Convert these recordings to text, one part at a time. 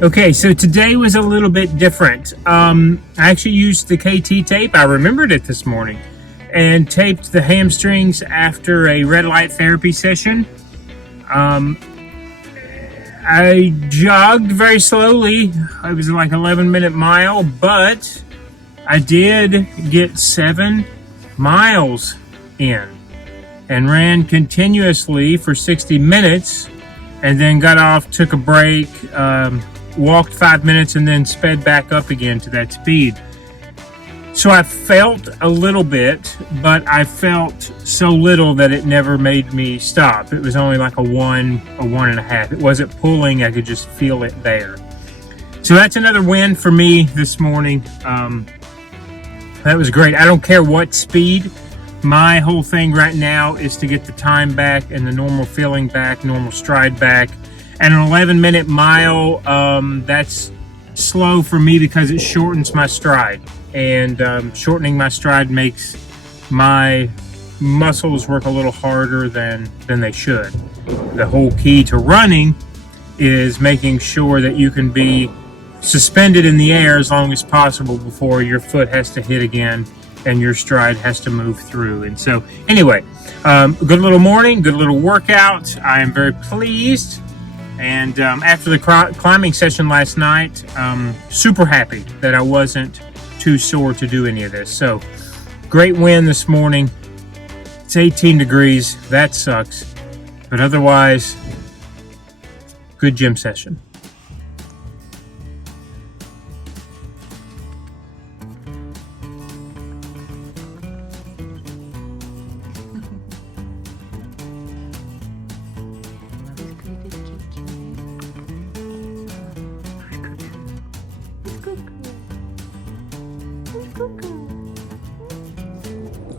Okay, so today was a little bit different. I actually used the KT tape. I remembered it this morning and taped the hamstrings after a red light therapy session. I jogged very slowly. It was like 11-minute mile, but I did get 7 miles in and ran continuously for 60 minutes and then got off, took a break, walked 5 minutes, and then sped back up again to that speed. So I felt a little bit, but I felt so little that it never made me stop. It was only like a 1.5. It wasn't pulling. I could just feel it there. So that's another win for me this morning. That was great. I don't care what speed. My whole thing right now is to get the time back and the normal feeling back, normal stride back. And an 11-minute mile, that's slow for me because it shortens my stride. And shortening my stride makes my muscles work a little harder than they should. The whole key to running is making sure that you can be suspended in the air as long as possible before your foot has to hit again and your stride has to move through. And so anyway, good little morning, good little workout. I am very pleased. And after the climbing session last night, super happy that I wasn't too sore to do any of this. So great win this morning. It's 18 degrees. That sucks. But otherwise, good gym session.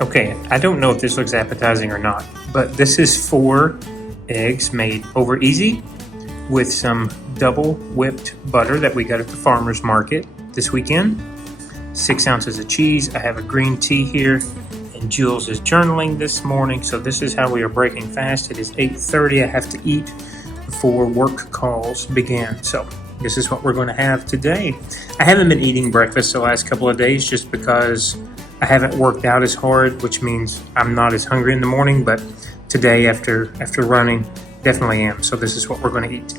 Okay, I don't know if this looks appetizing or not, but this is 4 eggs made over easy with some double whipped butter that we got at the farmer's market this weekend, 6 ounces of cheese. I have a green tea here, and Jules is journaling this morning, so this is how we are breaking fast. It is 8:30. I have to eat before work calls begin, so this is what we're going to have today. I haven't been eating breakfast the last couple of days just because I haven't worked out as hard, which means I'm not as hungry in the morning, but today after running, definitely am. So this is what we're going to eat.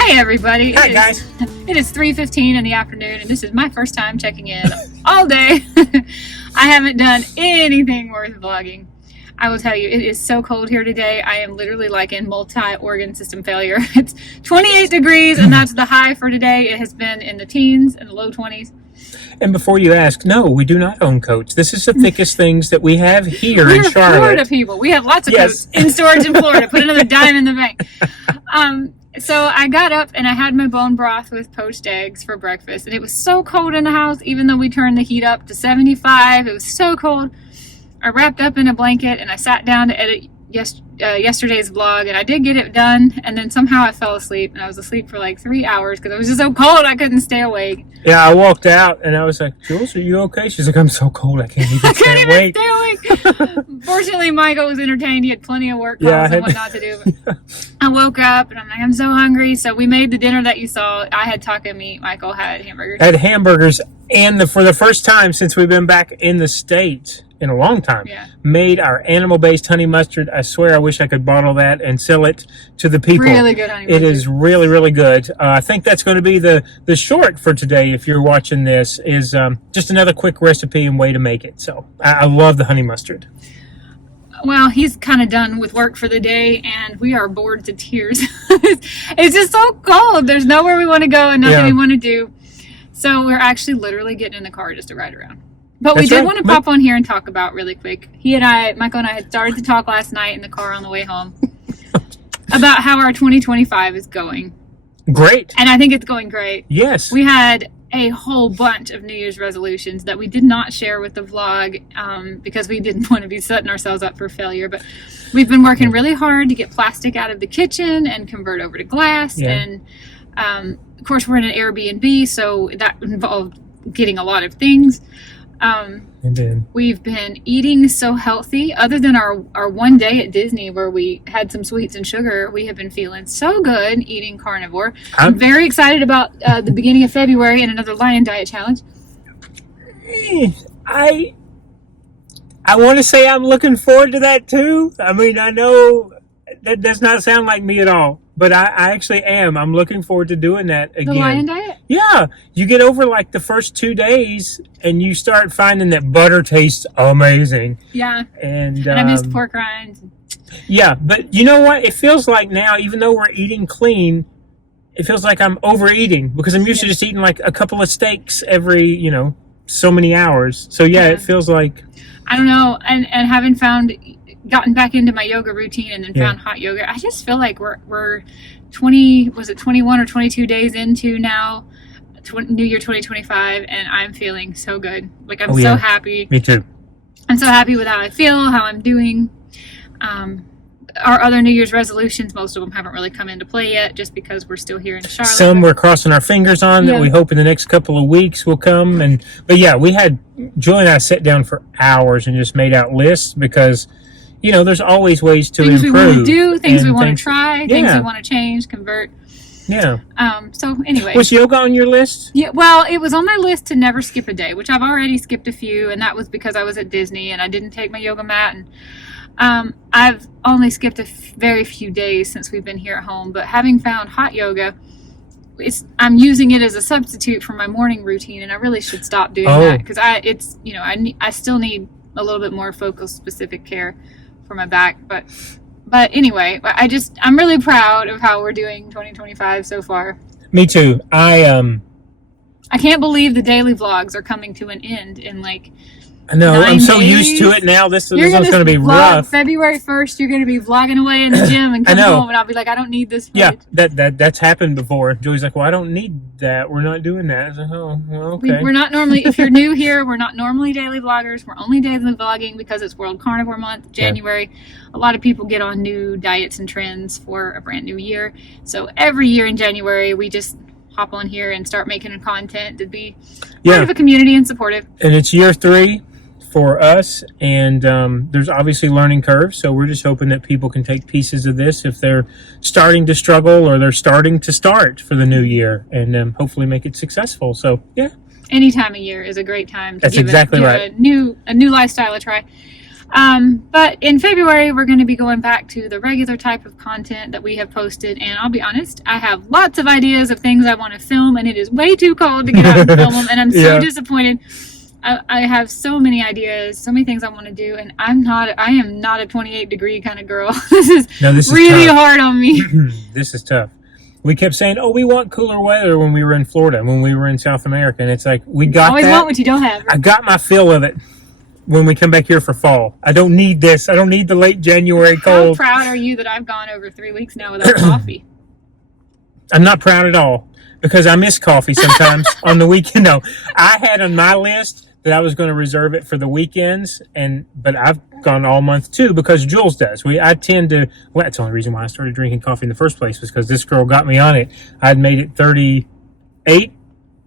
Hey everybody! Hi guys! It is 3:15 in the afternoon, and this is my first time checking in all day. I haven't done anything worth vlogging. I will tell you, it is so cold here today. I am literally like in multi-organ system failure. It's 28 degrees, and that's the high for today. It has been in the teens and the low 20s. And before you ask, no, we do not own coats. This is the thickest things that we have here in Charlotte. We're Florida people. We have lots of coats in storage in Florida. Put another dime in the bank. So I got up and I had my bone broth with poached eggs for breakfast, and it was so cold in the house, even though we turned the heat up to 75. It was so cold. I wrapped up in a blanket and I sat down to edit yesterday's vlog, and I did get it done, and then somehow I fell asleep, and I was asleep for like 3 hours because it was just so cold I couldn't stay awake. Yeah, I walked out and I was like, Jules, are you okay? She's like, I'm so cold I can't even stay awake. Fortunately, Michael was entertained. He had plenty of work calls and whatnot to do. But I woke up and I'm like, I'm so hungry. So we made the dinner that you saw. I had taco meat. Michael had hamburgers. I had hamburgers And for the first time since we've been back in the States in a long time, Yeah. made our animal-based honey mustard. I swear I wish I could bottle that and sell it to the people. Really good honey It mustard. is really, really good. I think that's going to be the short for today if you're watching this, is just another quick recipe and way to make it. So I love the honey mustard. Well, he's kind of done with work for the day, and we are bored to tears. It's just so cold. There's nowhere we want to go and nothing Yeah. we want to do. So we're actually literally getting in the car just to ride around. But we That's did right. want to pop on here and talk about really quick. Michael and I had started to talk last night in the car on the way home about how our 2025 is going. Great. And I think it's going great. Yes. We had a whole bunch of New Year's resolutions that we did not share with the vlog because we didn't want to be setting ourselves up for failure. But we've been working really hard to get plastic out of the kitchen and convert over to glass. Yeah. And of course, we're in an Airbnb, so that involved getting a lot of things. And then, We've been eating so healthy. Other than our one day at Disney where we had some sweets and sugar, we have been feeling so good eating carnivore. I'm very excited about the beginning of February and another Lion Diet Challenge. I want to say I'm looking forward to that too. I mean, I know that does not sound like me at all, but I actually am. I'm looking forward to doing that again. The Lion Diet? Yeah, you get over like the first 2 days and you start finding that butter tastes amazing. Yeah. And And I missed pork rinds. yeah, but you know what? It feels like now, even though we're eating clean, it feels like I'm overeating because I'm used to just eating like a couple of steaks every, so many hours. So yeah, it feels like, I don't know. And having gotten back into my yoga routine and then found hot yoga, I just feel like we're 21 or 22 days into now New Year 2025, and I'm feeling so good. Like I'm so happy. Me too. I'm so happy with how I feel, how I'm doing. Our other New Year's resolutions, most of them haven't really come into play yet, just because we're still here in Charlotte. Some we're crossing our fingers on that we hope in the next couple of weeks will come. But yeah, Julie and I sat down for hours and just made out lists because, there's always ways to things improve. we want to do, things we want things- to try, things we want to change, convert. Yeah. So anyway. Was yoga on your list? Yeah, well, it was on my list to never skip a day, which I've already skipped a few, and that was because I was at Disney and I didn't take my yoga mat. And I've only skipped very few days since we've been here at home. But having found hot yoga, I'm using it as a substitute for my morning routine, and I really should stop doing that because I still need a little bit more focused, specific care for my back, But anyway, I'm really proud of how we're doing 2025 so far. Me too. I can't believe the daily vlogs are coming to an end in like I know. 9 I'm so days. used to it now. This You're one's going to be vlog rough. February 1st, you're going to be vlogging away in the gym and come I know. home, and I'll be like, I don't need this Yeah, footage. that's happened before. Julie's like, well, I don't need that. We're not doing that. I was like, oh, well, okay. We're not normally, if you're new here, we're not normally daily vloggers. We're only daily vlogging because it's World Carnivore Month, January. A lot of people get on new diets and trends for a brand new year. So every year in January, we just hop on here and start making content to be part of a community and supportive. And it's year 3 for us, and there's obviously learning curves, so we're just hoping that people can take pieces of this if they're starting to struggle or they're starting to start for the new year, and hopefully make it successful. So yeah, any time of year is a great time to give right. a new lifestyle a try. But in February, we're going to be going back to the regular type of content that we have posted. And I'll be honest, I have lots of ideas of things I want to film, and it is way too cold to get out and film them. And I'm so disappointed. I have so many ideas, so many things I want to do, and I am not a 28-degree kind of girl. This is really hard on me. This is tough. We kept saying, "Oh, we want cooler weather" when we were in Florida, when we were in South America, and it's like we got always that. Want what you don't have. I got my fill of it when we come back here for fall. I don't need this. I don't need the late January cold. How proud are you that I've gone over 3 weeks now without coffee? I'm not proud at all because I miss coffee sometimes on the weekend. No, I had on my list that I was going to reserve it for the weekends, but I've gone all month too because Jules does. That's the only reason why I started drinking coffee in the first place was because this girl got me on it. I'd made it 38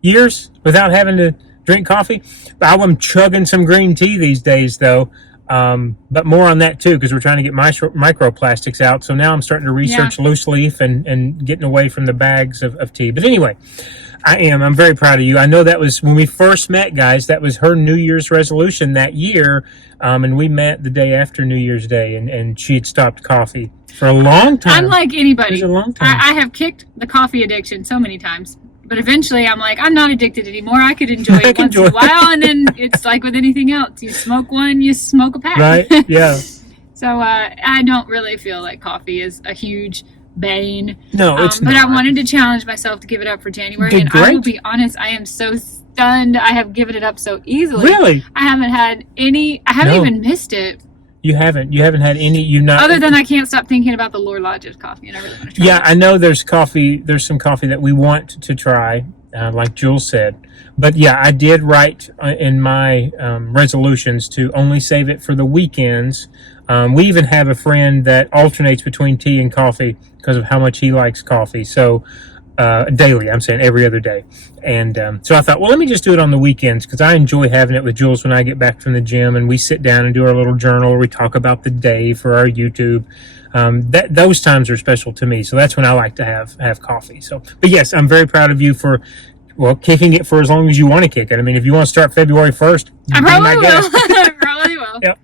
years without having to drink coffee. I'm chugging some green tea these days though. But more on that too, because we're trying to get microplastics out. So now I'm starting to research loose leaf and getting away from the bags of tea. But anyway, I am. I'm very proud of you. I know that was when we first met, guys. That was her New Year's resolution that year, and we met the day after New Year's Day, and she had stopped coffee for a long time. I'm like anybody. It was a long time. I have kicked the coffee addiction so many times. But eventually I'm like, I'm not addicted anymore. I could enjoy it once in a while. And then it's like with anything else. You smoke one, you smoke a pack. Right, yeah. So I don't really feel like coffee is a huge bane. No, it's not. But I wanted to challenge myself to give it up for January. Did and great. I will be honest, I am so stunned. I have given it up so easily. Really? I haven't had any, I haven't No. even missed it. You haven't had any, Other than I can't stop thinking about the Lord Lodge's coffee and I really want to try Yeah, it. I know there's some coffee that we want to try, like Jules said. But yeah, I did write in my resolutions to only save it for the weekends. We even have a friend that alternates between tea and coffee because of how much he likes coffee. So daily, I'm saying every other day. And so I thought, well, let me just do it on the weekends because I enjoy having it with Jules when I get back from the gym and we sit down and do our little journal or we talk about the day for our YouTube. Those times are special to me. So that's when I like to have coffee. So, but yes, I'm very proud of you for, well, kicking it for as long as you want to kick it. I mean, if you want to start February 1st, I probably be my guest. will. I probably will. Yep.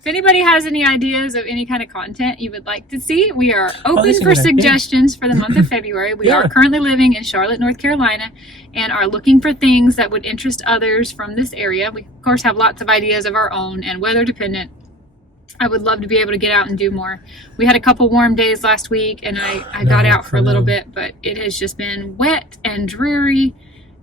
If anybody has any ideas of any kind of content you would like to see, we are open that's a for good idea. suggestions for the month of February. We are Yeah. currently living in Charlotte, North Carolina, and are looking for things that would interest others from this area. We, of course, have lots of ideas of our own and weather dependent. I would love to be able to get out and do more. We had a couple warm days last week, and I got out for a little bit, but it has just been wet and dreary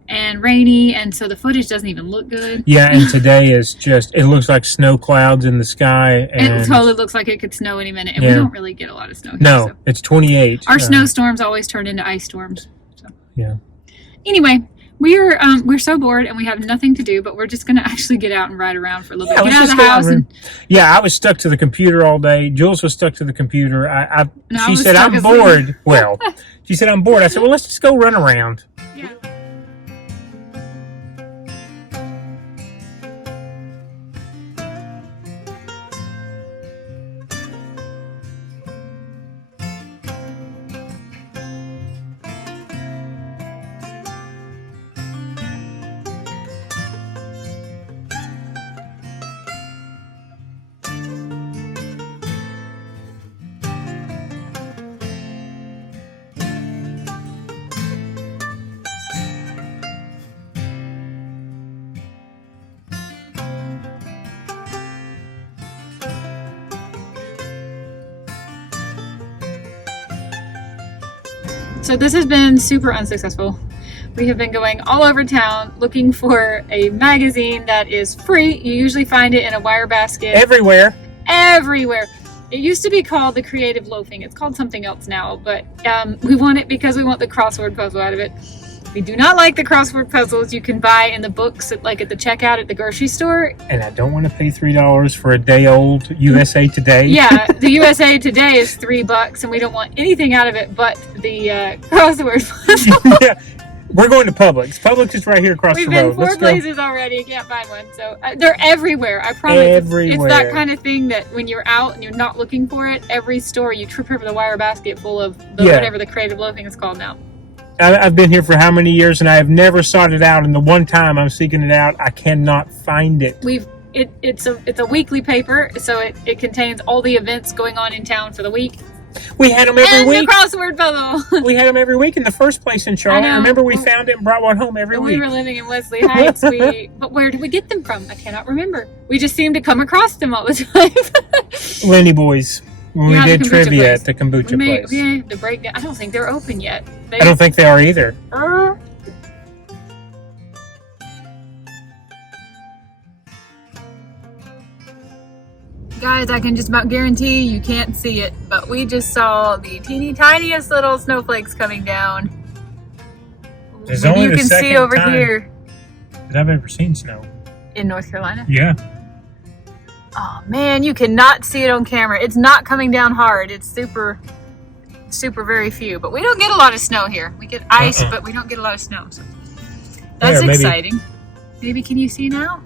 and rainy, and so the footage doesn't even look good. Yeah, and today is just, it looks like snow clouds in the sky. And It totally looks like it could snow any minute, and Yeah. we don't really get a lot of snow here. no, So. it's 28. Our snowstorms always turn into ice storms. So. Yeah. Anyway, we're so bored and we have nothing to do, but we're just gonna actually get out and ride around for a little Yeah, bit. Get let's out of just the get out house and- and Yeah, I was stuck to the computer all day. Jules was stuck to the computer. No, I She was said, stuck I'm asleep." bored. Well, she said, I'm bored. I said, well, let's just go run around. yeah. So this has been super unsuccessful. We have been going all over town looking for a magazine that is free. You usually find it in a wire basket Everywhere. everywhere. It used to be called the Creative Loafing. It's called something else now, but we want it because we want the crossword puzzle out of it. We do not like the crossword puzzles you can buy in the books at the checkout at the grocery store. And I don't want to pay $3 for a day old USA Today. Yeah, the USA Today is $3, and we don't want anything out of it but the crossword puzzle. Yeah. We're going to Publix. Publix is right here across We've the been road. 4 Let's go. places already. Can't find one. So they're everywhere. I promise. Everywhere. It's that kind of thing that when you're out and you're not looking for it, every store you trip over the wire basket full of Yeah. whatever the Creative Loafing is called now. I've been here for how many years, and I have never sought it out. And the one time I'm seeking it out, I cannot find it. It's a weekly paper, so it contains all the events going on in town for the week. We had them every And week. the crossword puzzle. We had them every week in the first place in Charlotte. I know. Remember, we found it and brought one home every When week. we were living in Wesley Heights, but where did we get them from? I cannot remember. We just seem to come across them all the time. Lenny Boys. When we Yeah, the did kombucha trivia place. at the kombucha place. We have to break down. I don't think they're open yet. I don't think they are either. Guys, I can just about guarantee you can't see it, but we just saw the teeny tiniest little snowflakes coming down. It's Maybe only you the can see second over time here that I've ever seen snow. in North Carolina. Yeah. Oh man, you cannot see it on camera. It's not coming down hard. It's super very few. But we don't get a lot of snow here. We get ice, but we don't get a lot of snow. So that's There, maybe- exciting. Maybe can you see now?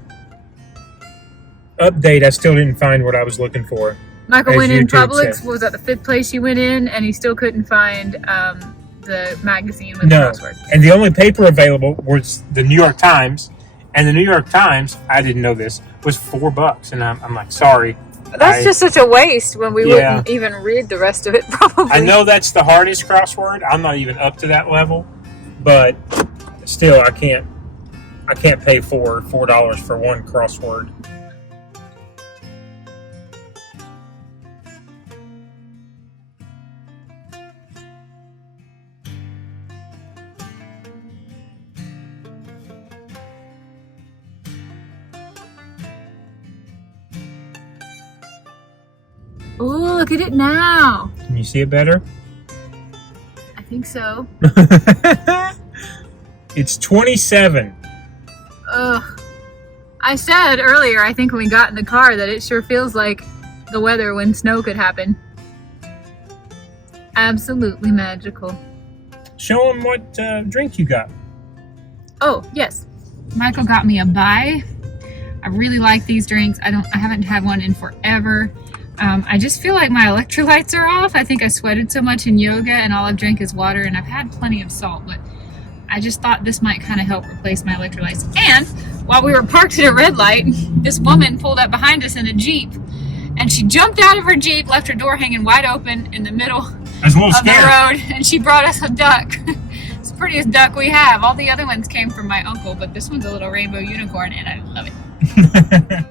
Update, I still didn't find what I was looking for. Michael As went in YouTube Publix, said. was at the 5th place you went in, and he still couldn't find the magazine with No. the crossword. And the only paper available was the New York Times. And the New York Times, I didn't know this, was $4. And I'm like, sorry. That's just such a waste when we Yeah. wouldn't even read the rest of it, probably. I know that's the hardest crossword. I'm not even up to that level. But still, I can't pay $4 for one crossword. Oh, look at it now. Can you see it better? I think so. It's 27. Ugh. I said earlier, I think when we got in the car, that it sure feels like the weather when snow could happen. Absolutely magical. Show them what drink you got. Oh, yes. Michael got me a Bai. I really like these drinks. I haven't had one in forever. I just feel like my electrolytes are off. I think I sweated so much in yoga and all I've drank is water, and I've had plenty of salt, but I just thought this might kind of help replace my electrolytes. And while we were parked at a red light, this woman pulled up behind us in a Jeep, and she jumped out of her Jeep, left her door hanging wide open in the middle I was a little of the scared. road, and she brought us a duck. It's the prettiest duck we have. All the other ones came from my uncle, but this one's a little rainbow unicorn, and I love it.